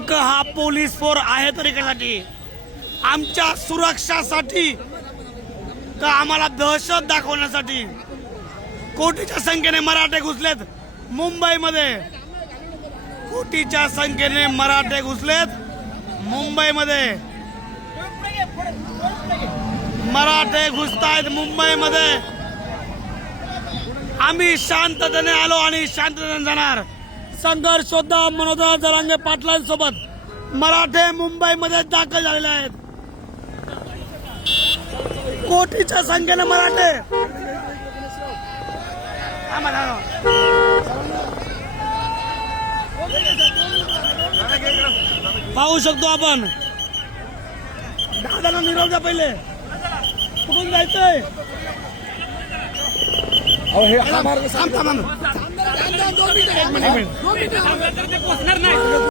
अंक हा police four आहे तरीकेसाठी आमच्या सुरक्षासाठी का आम्हाला दहशत दाखवण्यासाठी कोटीच्या संख्येने मराठे घुसलेत मुंबईमध्ये कोटीच्या संख्येने मराठे घुसलेत मुंबईमध्ये मराठे घुसतायत मुंबईमध्ये आम्ही शांततेने आलो आणि शांततेने जाणार संघर्ष सुद्धा मनोदर दरांगे पाटलांसोबत मराठे मुंबईमध्ये दाखल झालेले आहेत कोटीच्या संख्येने मराठे पाहू शकतो आपण दादाला निरोप द्या पहिले कुठून जायचंय एक मिनिट